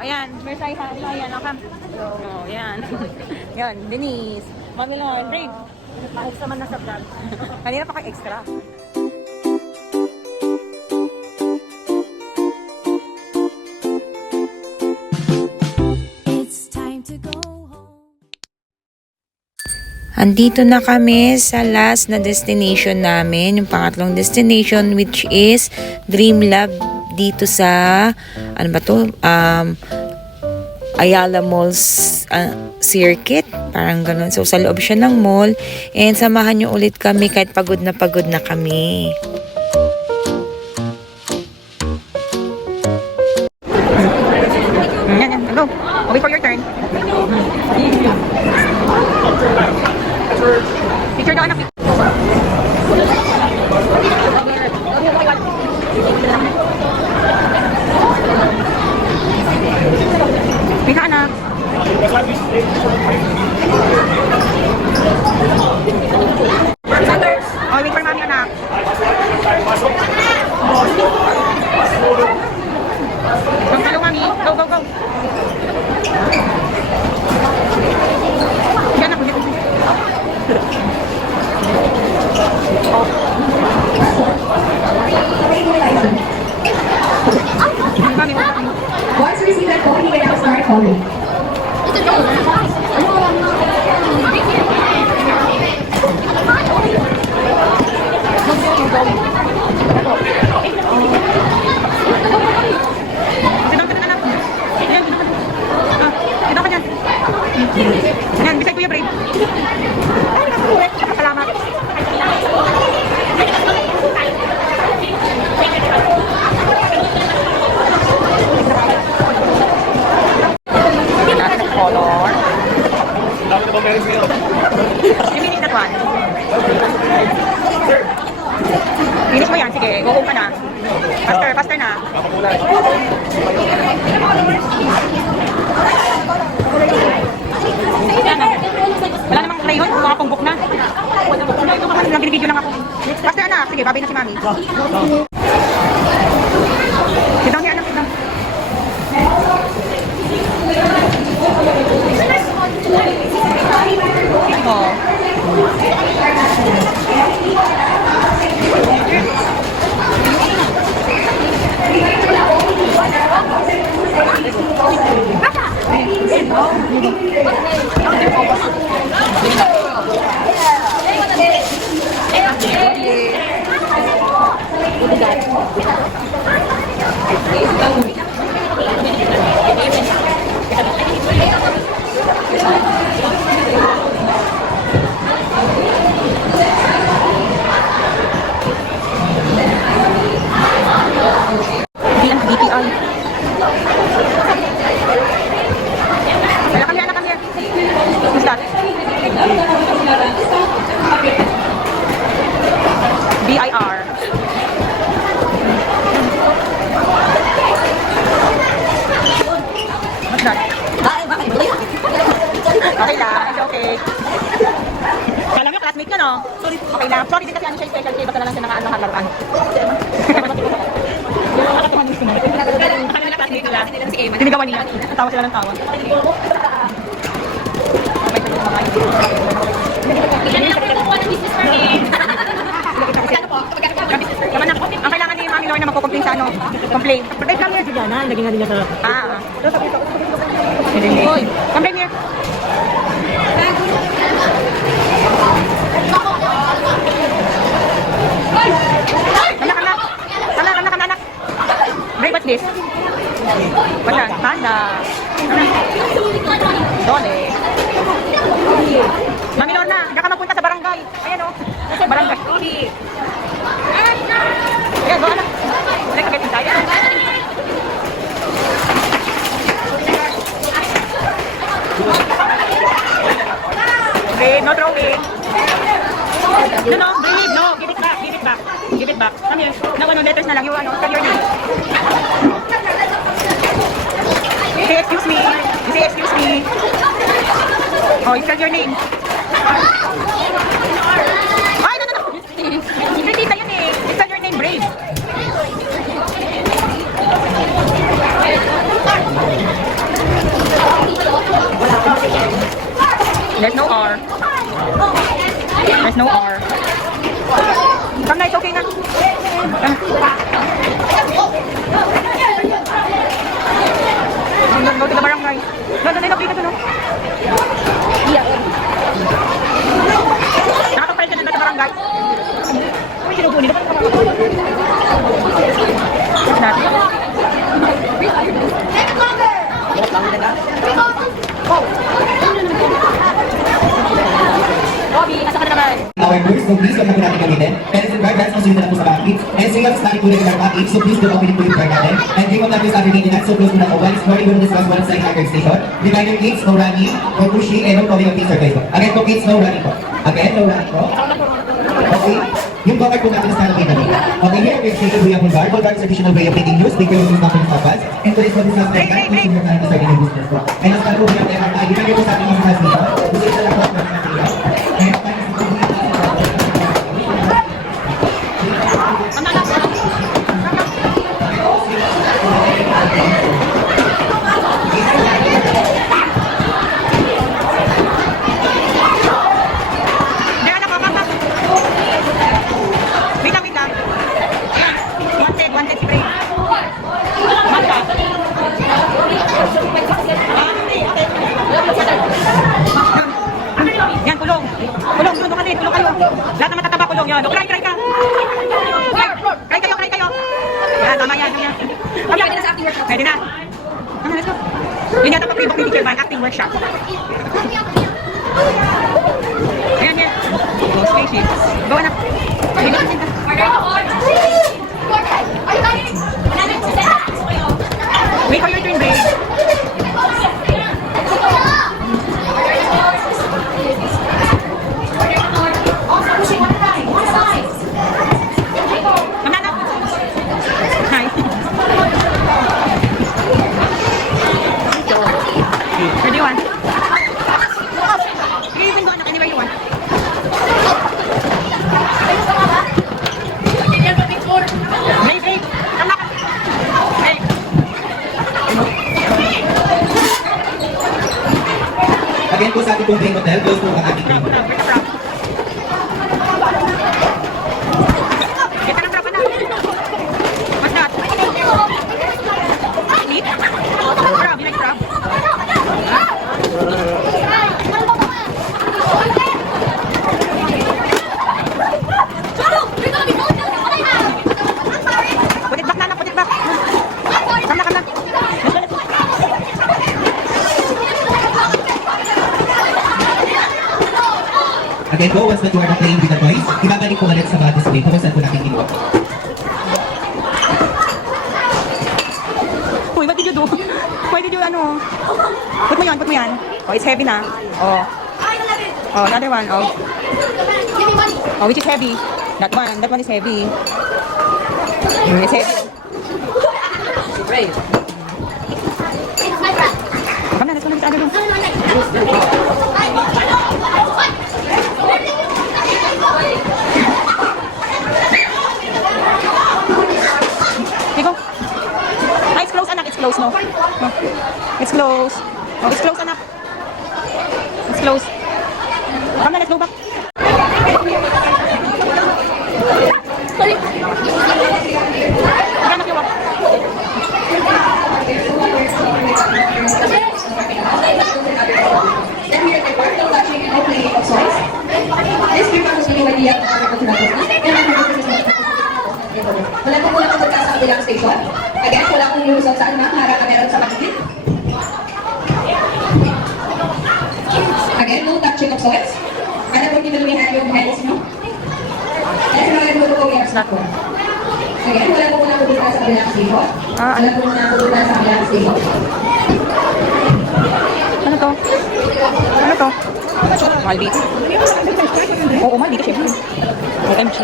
Ayan, Versailles ayan, okay. Oh, yan. Yan, Denise. Mami Lord, Brave. Extra man na sa vlog. Kanina pa kay extra. Andito na kami sa last na destination namin, yung pangatlong destination, which is Dream Lab dito sa ano ba to? Ayala Malls Circuit, parang ganun. So sa loob siya ng mall, and samahan niyo ulit kami kahit pagod na kami. Yan, go. Wait for your turn. Picture daw, anak. Wait ka, anak. Oh, wait for mami, anak. Hello, mami. Go, go, go. Yan, anak. Once received call, you can now start calling. Ayan, bisay Kuya Brave. Salamat. Color. You finish that one? Finish mo yan, sige. Go home ka na. Faster, faster na. Wala namang crayon, mga pungbok na. Nag-video lang ako. Faster anak, sige, babay na si mami. Sit down here, anak, sit down. Oh. BPI. Wala kami, anak kami. Who's that? BIR. What's that? Okay lang, it's okay. Kala mo, classmate ka, no? Okay lang. Sorry din kasi ano siya, special K. Basta na lang siya ng halaran. Tinigawan niya. Tawa sila ng tawa. Ang kailangan ni Mami Lorna magko-complain sa ano? Complain. Pagkait lang yan. Sige na, lagyan nga nila sa... Complain here. Anak. Brave, what's this? What's that? Panda. Dole. Mami Lorna, hindi ka magpunta sa barangay. Ayan o. Barangay. Ayan, go anak. Ayan, kagetin tayo. Brave, no throwing. No, Brave, no. Give it back, give it back. Give it back. Come here. No, letters na lang. You, tell your name. You say excuse me. You say excuse me. Oh, you tell your name. Ay, no. Hindi tita yun eh. You tell your name, Brave. There's no R. Come na, it's okay na. Go to the barangay. No, no, no. Nakakapal ka na sa barangay. Uy, sinubunin. Yes, natin. Bobby, nasa ka na naman. Our first, so please huwag na po natin gamitin. Medicine card, that's consumed na lang po sa package. And singles na included in our package, so please don't open it po yung card natin. And drink of that is aggregated at so close to na po. One is morning, we will discuss one side higher station. Reminder kids, no running, no pushing, and no calling of kids or guys po. Again po kids, no running po. Again, no running po. Okay? Yung card po natin is kind of dito. Okay, here we've stated we have one guard. One guard is additional way of taking news. Take your news nothing stop us. And today's one is not like that. Please yung kind of starting your business po. And as po, we have the MRI. Reminder po sa ating mga class dito. Gusto ito lang po sa mga material. And Wanted spray. Mata. Yan, kulong. Kulong, doon ka din. Kulong kayo. Lahat ng matataba kulong. Yan. Cry ka. Cry kayo. Yan, tama yan. Pwede na. Tama, let's go. Yun yata pa-pre-book ni Teacher Van, acting workshop. Ayan, yan. Go, spaceship. Go, anak. Wait for your turn, babe. Come on, nice. Where do you want? You can go anywhere you want. Babe. Come on. Babe. again po sa ating pong Brain Hotel, close po ang ating Prop. Kita ng prop na. What's that? Meat? Prop, you like prop? Put it back, Nana, put it back. Come na. Again po, once that you are not playing with the toys, ibabalik po ulit sa mga display kung saan po natin ito. Uy, what did you do? Why did you, Put mo yan. Oh, it's heavy na. Oh. Oh, another one. Oh. Oh, which is heavy? That one is heavy. It's heavy. Brave. Come na, let's go na sa other room. Okay, go. Ah, it's close, anak. It's close, no? No. It's close. Oh, it's close, anak. It's close. Come na, let's go back. Anak, you walk. Then we are the part of touching and playing of toys. This group ang gusto nyo idea kung ano ko tinapos na. Wala po muna pumunta sa kabilang station. Again, wala akong nilusot saan na harap na meron sa paligid. Again, no touching of toys. Ano po tinulumihan yung hands nyo? Dahil sa mga nagluto ko yung snack ko. Again, wala po muna pumunta sa kabilang station. Wala po muna pumunta sa kabilang station. Ano to? Maldi. Oo, Maldi ka syempre. OMG.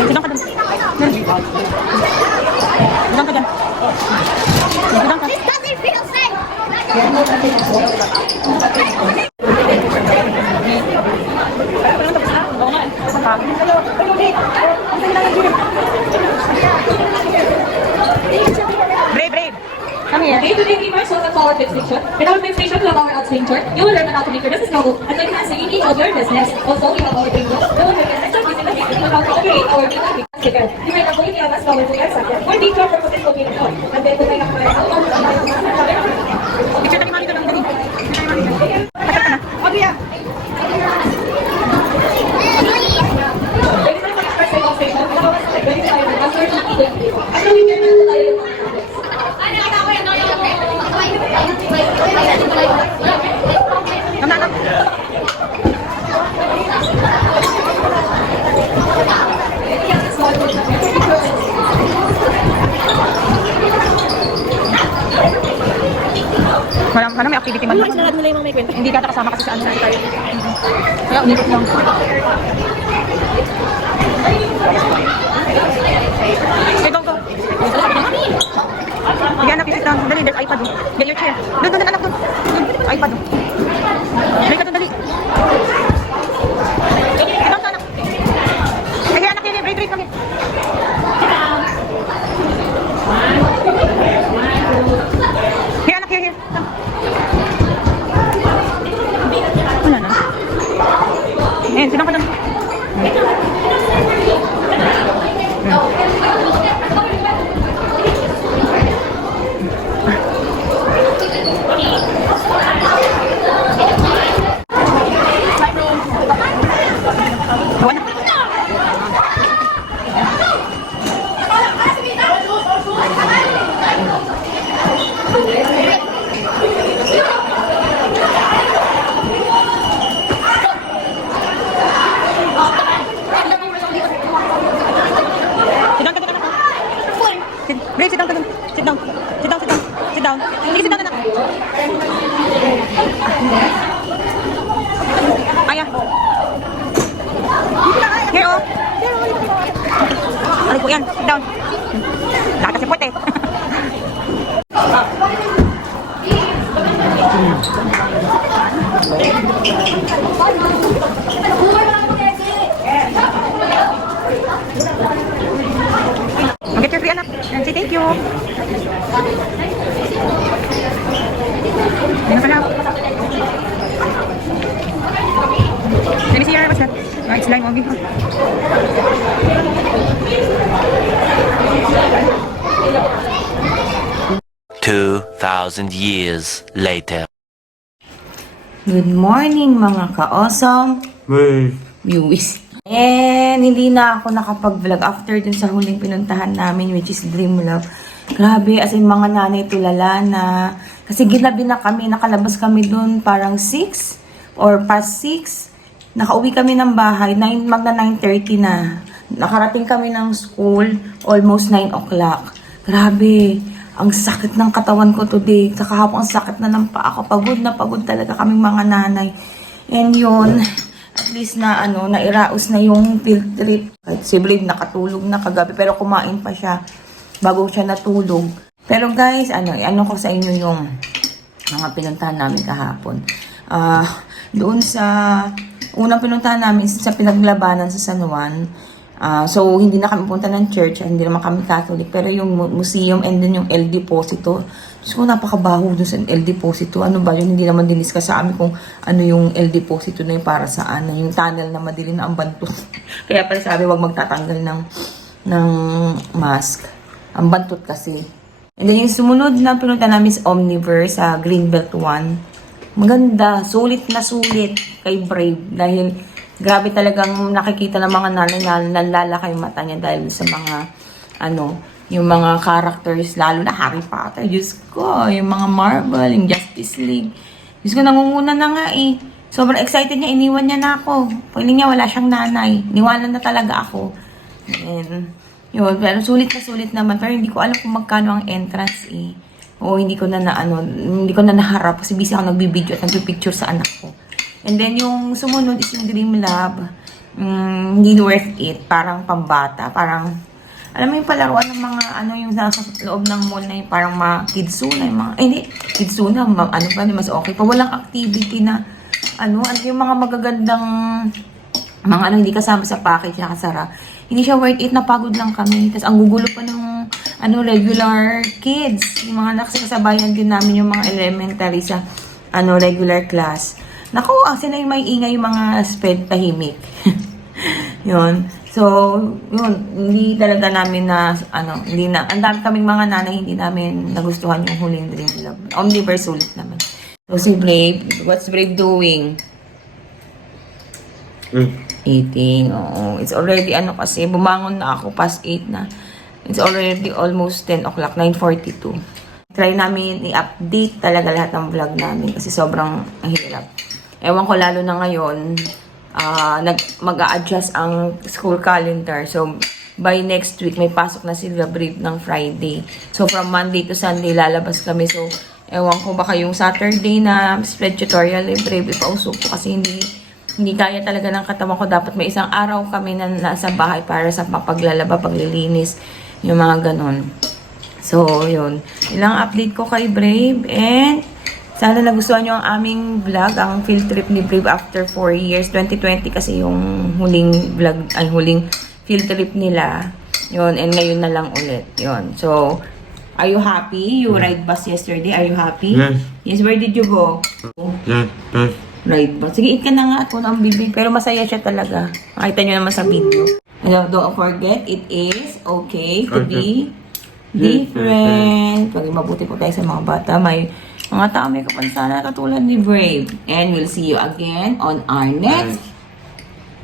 Sidang ka dun. Sidang ka dyan. Sidang ka. Again, no touching of toys. Oo nga. Isang ka. Brave. Come here. today, gamers, welcome to our fifth station. In our fifth station, we have our outswing chart. You will learn on how to make your business logo and enhancing each of your business. Also, we have our bingo. You will learn the next using the bingo on how to operate our bingo sticker. You may avoid the advanced power to get second. More detailed purposes located on. And then, kung may nakakaya sa Picture tayo mami doon. Dali. Pasal ka na. O, Bia. Ladies and gentlemen, first side of station, we have our select 25 and answer 20. At the weekend, meron tayo yung mga topics. Nananap. Wala may activity man. Mas lahat nila yung mga may kwento. Hindi ka kasama kasi sa ano na tayo. Kaya unikot lang. Sit down, go. Yan, sit down. Dali, there's iPad. Get your chair. Doon, anak, doon. iPad. May ka doon, dali. Sit down, anak. Ay, anak, yun, break kami. Here, anak, here. Wala na. Ayan, sit down ka doon. Brave, sit down ka dun. Sit down. Sit down. Sige, sit down, anak. Aya. Here, oh. Aray po yan. Sit down. Lahat kasi puwet eh. Get your free, anak. And say thank you. Ano ka na? Let me see your, what's that? Oh, it's lime, okay. 2,000 years later. Good morning mga ka-awesome viewers. And hindi na ako nakapag-vlog after dun sa huling pinuntahan namin, which is Dream Love. Grabe, as in mga nanay tulala na. Kasi ginabi na kami, nakalabas kami dun parang 6 or past 6. Nakauwi kami ng bahay, magna 9:30 na. Nakarating kami ng school, almost 9 o'clock. Grabe, ang sakit ng katawan ko today. Kakahapon ang sakit na ng paa ko. Pagod na pagod talaga kaming mga nanay. And yun, at least na nairaos na yung field trip. Kahit si Brave nakatulog na kagabi pero kumain pa siya bago siya natulog. Pero guys, ano ko sa inyo yung mga pinuntahan namin kahapon. Doon sa unang pinuntahan namin sa pinaglabanan sa San Juan. So, hindi na kami punta ng church, hindi naman kami Catholic, pero yung museum and then yung El Deposito. So, napakabaho doon sa El Deposito. Ano ba yun? Hindi naman diniscuss sa amin kung ano yung El Deposito na yung para saan. Yung tunnel na madilim na ang bantot. Kaya pala sabi, wag magtatanggal ng mask. Ang bantot kasi. And then yung sumunod na pinunta namin is Omniverse sa Greenbelt 1. Maganda. Sulit na sulit kay Brave. Dahil grabe talagang nakikita ng mga nanay na nalalaki yung mata niya dahil sa mga yung mga characters, lalo na Harry Potter. Diyos ko, yung mga Marvel, yung Justice League. Diyos ko, nangunguna na nga eh. Sobrang excited niya, iniwan niya na ako. Piling niya wala siyang nanay. Niwanan na talaga ako. And, yun, pero sulit naman. Pero hindi ko alam kung magkano ang entrance eh. O hindi ko na naharap kasi busy ako nagbibideo at nagpipicture sa anak ko. And then, yung sumunod is yung Dream Lab. Hindi worth it. Parang pambata. Parang, alam mo yung palaruan ng mga, yung nasa loob ng mall na yung parang mga kidsuna. Hindi, kidsuna, mas okay pa. Walang activity na, yung mga magagandang, mga hindi kasama sa package, nakasara. Hindi siya worth it, napagod lang kami. Tapos, ang gugulo pa ng regular kids. Yung mga naksasabayan din namin yung mga elementary sa regular class. Naku, kasi na yung may ingay yung mga sped tahimik. Yun. So, yun, hindi talaga namin na, ang dami kaming mga nanay, hindi namin nagustuhan yung huling Dream Love. Omniverse ulit naman. So, si Brave, what's Brave doing? Eating, oo. It's already, kasi, bumangon na ako, past 8 na. It's already almost 10 o'clock, 9:42. Try namin i-update talaga lahat ng vlog namin kasi sobrang hirap. Ewan ko lalo na ngayon, mag-a-adjust ang school calendar. So, by next week, may pasok na sila Brave ng Friday. So, from Monday to Sunday, lalabas kami. So, ewan ko baka yung Saturday na spread tutorial, Brave, ipausok ko kasi hindi kaya talaga ng katawan ko. Dapat may isang araw kami na nasa bahay para sa paglalaba, paglilinis, yung mga ganon. So, yun. Ilang update ko kay Brave and sana nagustuhan nyo ang aming vlog, ang field trip ni Brave after 4 years. 2020 kasi yung huling vlog, huling field trip nila. Yun, and ngayon na lang ulit. Yun. So, are you happy? You ride bus yesterday. Are you happy? Yes. Yes, where did you go? Yes. Ride bus. Sige, eat ka na nga ako ng bibig. Pero masaya siya talaga. Makita nyo naman sa video. Don't forget, it is okay to be different. Pag mabuti po tayo sa mga bata, may mga tao may kapansanan katulad ni Brave. And we'll see you again on our next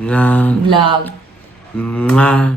vlog.